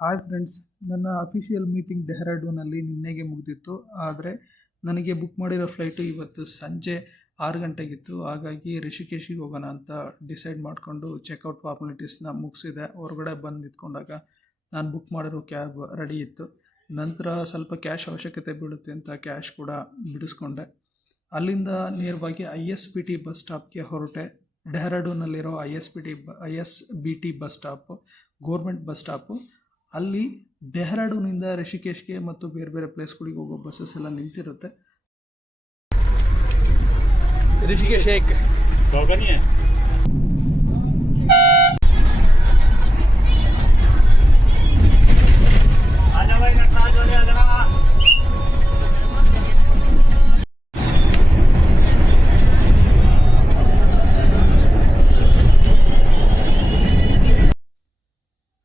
Hi friends, ನನ್ನ official meeting ಡೆಹ್ರಾಡೂನಲ್ಲಿ ನಿನ್ನೆಗೆ ಮುಗಿದಿತ್ತು. ಆದರೆ ನನಗೆ ಬುಕ್ ಮಾಡಿರೋ ಫ್ಲೈಟು ಇವತ್ತು ಸಂಜೆ 6 ಗಂಟೆಗಿತ್ತು. ಹಾಗಾಗಿ ರಿಷಿಕೇಶಿಗೆ ಹೋಗೋಣ ಅಂತ ಡಿಸೈಡ್ ಮಾಡಿಕೊಂಡು ಚೆಕ್ಔಟ್ ಫಾರ್ಮಾಲಿಟೀಸ್ನ ಮುಗಿಸಿದೆ. ಹೊರಗಡೆ ಬಂದು ನಿಂತ್ಕೊಂಡಾಗ ನಾನು ಬುಕ್ ಮಾಡಿರೋ ಕ್ಯಾಬ್ ರೆಡಿ ಇತ್ತು. ನಂತರ ಸ್ವಲ್ಪ ಕ್ಯಾಶ್ ಅವಶ್ಯಕತೆ ಬೀಳುತ್ತೆ ಅಂತ ಕ್ಯಾಶ್ ಕೂಡ ಬಿಡಿಸ್ಕೊಂಡೆ. ಅಲ್ಲಿಂದ ನೇರವಾಗಿ ISBT ಬಸ್ ಸ್ಟಾಪ್ಗೆ ಹೊರಟೆ. ಡೆಹ್ರಾಡೂನಲ್ಲಿರೋ ISBT bus stop government bus stop. ಅಲ್ಲಿ ಡೆಹ್ರಾಡೂನಿಂದ ರಿಷಿಕೇಶ್ಗೆ ಮತ್ತು ಬೇರೆ ಬೇರೆ ಪ್ಲೇಸ್ಗಳಿಗೆ ಹೋಗೋ ಬಸ್ಸಸ್ ಎಲ್ಲ ನಿಂತಿರುತ್ತೆ. ऋषिकेश एक नहीं है।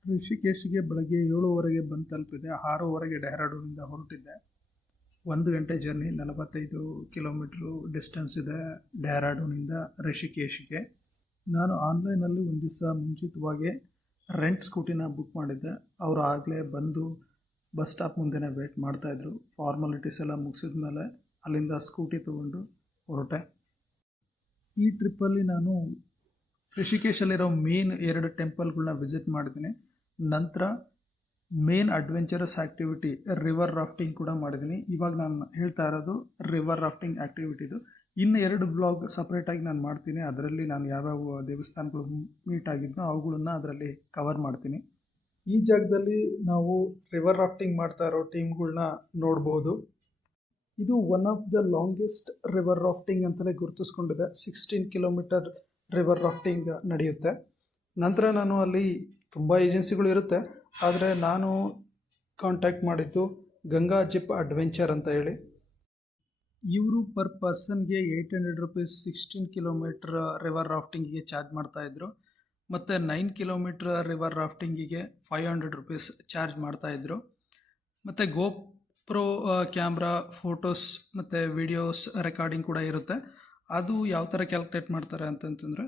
ರಿಷಿಕೇಶ್ಗೆ ಬೆಳಗ್ಗೆ 7:15 ಬಂದು ತಲುಪಿದೆ. 6:15 ಡೆಹ್ರಾಡೂನಿಂದ ಹೊರಟಿದ್ದೆ. 1 ಗಂಟೆ ಜರ್ನಿ, 45 ಕಿಲೋಮೀಟ್ರು ಡಿಸ್ಟೆನ್ಸ್ ಇದೆ ಡೆಹ್ರಾಡೂನಿಂದ ರಿಷಿಕೇಶ್ಗೆ. ನಾನು ಆನ್ಲೈನಲ್ಲಿ ಒಂದು ದಿವಸ ಮುಂಚಿತವಾಗಿ ರೆಂಟ್ ಸ್ಕೂಟಿನ ಬುಕ್ ಮಾಡಿದ್ದೆ. ಅವರು ಆಗಲೇ ಬಂದು ಬಸ್ ಸ್ಟಾಪ್ ಮುಂದೆನೇ ವೇಟ್ ಮಾಡ್ತಾಯಿದ್ರು. ಫಾರ್ಮಾಲಿಟೀಸ್ ಎಲ್ಲ ಮುಗಿಸಿದ ಮೇಲೆ ಅಲ್ಲಿಂದ ಸ್ಕೂಟಿ ತೊಗೊಂಡು ಹೊರಟೆ. ಈ ಟ್ರಿಪ್ಪಲ್ಲಿ ನಾನು ರಿಷಿಕೇಶಲ್ಲಿರೋ ಮೇನ್ 2 ಟೆಂಪಲ್ಗಳನ್ನ ವಿಸಿಟ್ ಮಾಡಿದ್ದೀನಿ. ನಂತರ main adventurous activity river rafting ಕೂಡ ಮಾಡಿದ್ದೀನಿ. ಇವಾಗ ನಾನು ಹೇಳ್ತಾ ಇರೋದು ರಿವರ್ ರಾಫ್ಟಿಂಗ್ ಆ್ಯಕ್ಟಿವಿಟಿದು. ಇನ್ನು 2 ಬ್ಲಾಗ್ ಸಪ್ರೇಟಾಗಿ ನಾನು ಮಾಡ್ತೀನಿ. ಅದರಲ್ಲಿ ನಾನು ಯಾವ್ಯಾವ ದೇವಸ್ಥಾನಗಳು ಮೀಟ್ ಆಗಿದ್ನೋ ಅವುಗಳನ್ನ ಅದರಲ್ಲಿ ಕವರ್ ಮಾಡ್ತೀನಿ. ಈ ಜಾಗದಲ್ಲಿ ನಾವು ರಿವರ್ ರಾಫ್ಟಿಂಗ್ ಮಾಡ್ತಾ ಇರೋ ಟೀಮ್ಗಳನ್ನ ನೋಡ್ಬೋದು. ಇದು one of the longest river rafting ಅಂತಲೇ ಗುರುತಿಸ್ಕೊಂಡಿದೆ. 16 ಕಿಲೋಮೀಟರ್ ರಿವರ್ ರಾಫ್ಟಿಂಗ್ ನಡೆಯುತ್ತೆ. ನಂತರ ನಾನು ಅಲ್ಲಿ ತುಂಬ ಏಜೆನ್ಸಿಗಳು ಇರುತ್ತೆ, ಆದರೆ ನಾನು ಕಾಂಟ್ಯಾಕ್ಟ್ ಮಾಡಿದ್ದು ಗಂಗಾ ಜಿಪ್ ಅಡ್ವೆಂಚರ್ ಅಂತ ಹೇಳಿ. ಇವರು ಪರ್ ಪರ್ಸನ್ಗೆ 800 ರುಪೀಸ್ 16 ಕಿಲೋಮೀಟ್ರ್ ರಿವರ್ ರಾಫ್ಟಿಂಗಿಗೆ ಚಾರ್ಜ್ ಮಾಡ್ತಾಯಿದ್ರು. ಮತ್ತು 9 ಕಿಲೋಮೀಟ್ರ್ ರಿವರ್ ರಾಫ್ಟಿಂಗಿಗೆ 500 ರುಪೀಸ್ ಚಾರ್ಜ್ ಮಾಡ್ತಾಯಿದ್ರು. ಮತ್ತು ಗೋಪ್ರೋ ಕ್ಯಾಮ್ರಾ, ಫೋಟೋಸ್ ಮತ್ತು ವಿಡಿಯೋಸ್ ರೆಕಾರ್ಡಿಂಗ್ ಕೂಡ ಇರುತ್ತೆ. ಅದು ಯಾವ ಥರ ಕ್ಯಾಲ್ಕುಲೇಟ್ ಮಾಡ್ತಾರೆ ಅಂತಂತಂದರೆ,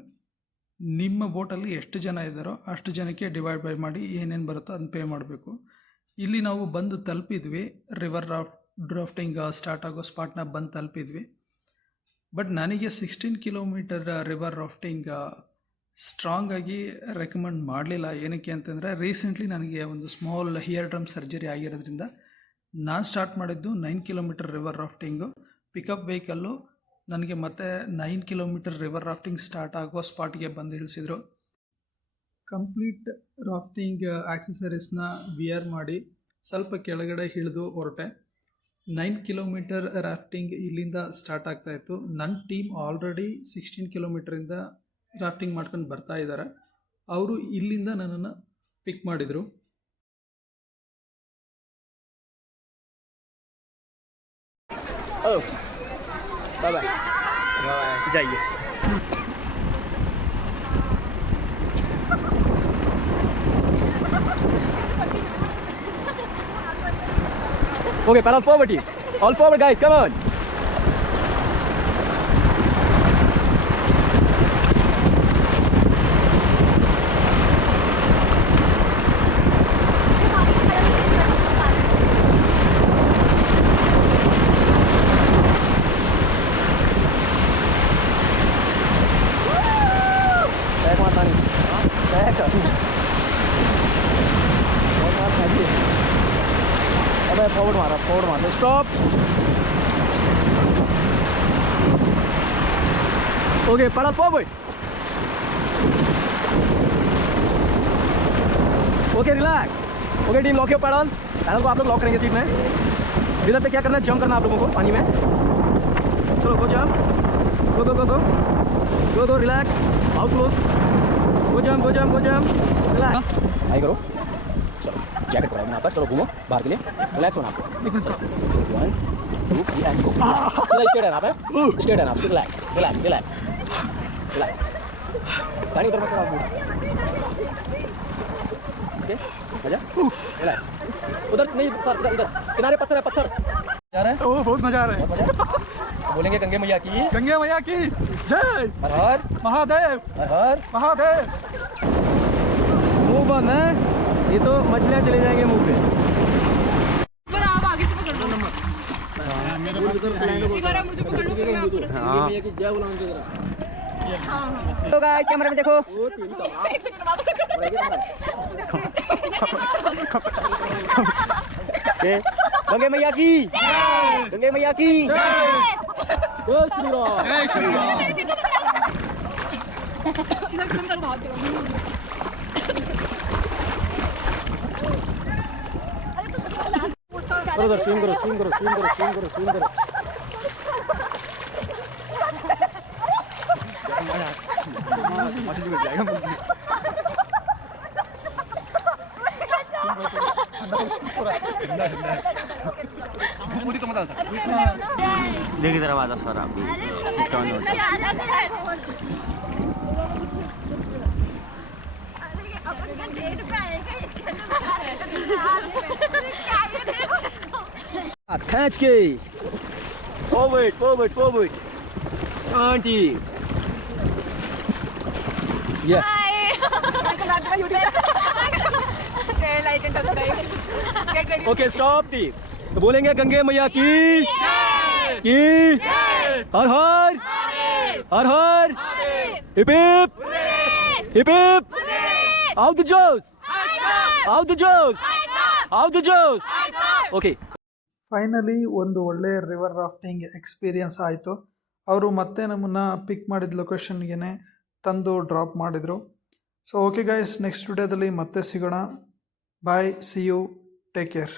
ನಿಮ್ಮ ಬೋಟಲ್ಲಿ ಎಷ್ಟು ಜನ ಇದ್ದಾರೋ ಅಷ್ಟು ಜನಕ್ಕೆ ಡಿವೈಡ್ ಬೈ ಮಾಡಿ ಏನೇನು ಬರುತ್ತೋ ಅದನ್ನ ಪೇ ಮಾಡಬೇಕು. ಇಲ್ಲಿ ನಾವು ಬಂದು ತಲುಪಿದ್ವಿ, ರಿವರ್ ರಾಫ್ಟಿಂಗ್ ಸ್ಟಾರ್ಟ್ ಆಗೋ ಸ್ಪಾಟ್ನ ಬಂದು ತಲುಪಿದ್ವಿ. ಬಟ್ ನನಗೆ 16 ಕಿಲೋಮೀಟರ್ ರಿವರ್ ರಾಫ್ಟಿಂಗ್ ಸ್ಟ್ರಾಂಗಾಗಿ ರೆಕಮೆಂಡ್ ಮಾಡಲಿಲ್ಲ. ಏನಕ್ಕೆ ಅಂತಂದರೆ, ರೀಸೆಂಟ್ಲಿ ನನಗೆ ಒಂದು ಸ್ಮಾಲ್ ಹಿಯರ್ ಡ್ರಮ್ ಸರ್ಜರಿ ಆಗಿರೋದ್ರಿಂದ ನಾನು ಸ್ಟಾರ್ಟ್ ಮಾಡಿದ್ದು 9 kilometre river rafting. Pickup vehicle ನನಗೆ ಮತ್ತೆ 9 ಕಿಲೋಮೀಟರ್ ರಿವರ್ ರಾಫ್ಟಿಂಗ್ ಸ್ಟಾರ್ಟ್ ಆಗೋ ಸ್ಪಾಟ್ಗೆ ಬಂದು ಇಳಿಸಿದ್ರು. ಕಂಪ್ಲೀಟ್ ರಾಫ್ಟಿಂಗ್ ಆಕ್ಸೆಸರೀಸ್ನ ವಿಯರ್ ಮಾಡಿ ಸ್ವಲ್ಪ ಕೆಳಗಡೆ ಇಳಿದು ಹೊರಟೆ. 9 ಕಿಲೋಮೀಟರ್ ರಾಫ್ಟಿಂಗ್ ಇಲ್ಲಿಂದ ಸ್ಟಾರ್ಟ್ ಆಗ್ತಾಯಿತ್ತು. ನನ್ನ ಟೀಮ್ ಆಲ್ರೆಡಿ 16 ಕಿಲೋಮೀಟ್ರಿಂದ ರಾಫ್ಟಿಂಗ್ ಮಾಡ್ಕೊಂಡು ಬರ್ತಾ ಇದ್ದಾರೆ. ಅವರು ಇಲ್ಲಿಂದ ನನ್ನನ್ನು ಪಿಕ್ ಮಾಡಿದರು. बाय बाय जाइए। Okay, paddle forward, all forward guys, come on. Forward मारा stop. Okay, paddle forward. Okay, relax. Okay team, lock your paddle को आप लोग लॉक करेंगे सीट में। इधर पे क्या करना है, जंप करना आप लोगों को पानी में। चलो गो जंप, गो गो गो गो गो गो, रिलैक्स, आउट क्लोज, गो जंप गो जंप गो जंप, रिलैक्स। आई करो, चलो जैकेट पकड़ो यहाँ पर, चलो घूमो बाहर के लिए, रिलैक्स होना आपको। 1 2 3 एंड गो। सीधा स्ट्रेट है आप, स्ट्रेट है आप, रिलैक्स रिलैक्स रिलैक्स रिलैक्स। पानी उधर मत करो आप। ओके, मजा, रिलैक्स। उधर नहीं सर, इधर किनारे पत्थर है, पत्थर जा रहा है। ओह, बहुत मजा आ रहा है। बोलेंगे गंगे मैया की जय। हर हर महादेव, हर हर महादेव। मुंह बंद है, ये तो मछलियाँ चले जाएंगे मुंह पे। पर आप आगे से पकड़ लो एक बार आप मुझे पकड़ लो फिर मैं आपको रस्सी हाँ तो गाइस कैमरा में देखो। एक सेकंड बाद गंगे मैया की, गंगे मैया की जय श्री राम। करो उधर, स्विम करो, स्विम करो, स्विम करो, स्विम करो, स्विम करो। देखी तरह आवाज सर आप खींच के फॉरवर्ड फॉरवर्ड फॉरवर्ड आंटी ये ओके स्टॉप टी। तो बोलेंगे गंगे मैया की हर हर हर हर hip hip hip hip out the जोश आउट द जोश आउट द जोश ओके। ಫೈನಲಿ ಒಂದು ಒಳ್ಳೆ ರಿವರ್ ರಾಫ್ಟಿಂಗ್ ಎಕ್ಸ್ಪೀರಿಯನ್ಸ್ ಆಯಿತು. ಅವರು ಮತ್ತೆ ನಮ್ಮನ್ನು ಪಿಕ್ ಮಾಡಿದ ಲೊಕೇಶನ್ಗೆ ತಂದು ಡ್ರಾಪ್ ಮಾಡಿದರು. ಸೊ ಓಕೆ ಗೈಸ್, ನೆಕ್ಸ್ಟ್ ವಿಡಿಯೋದಲ್ಲಿ ಮತ್ತೆ ಸಿಗೋಣ. ಬಾಯ್, ಸಿ ಯು, ಟೇಕ್ ಕೇರ್.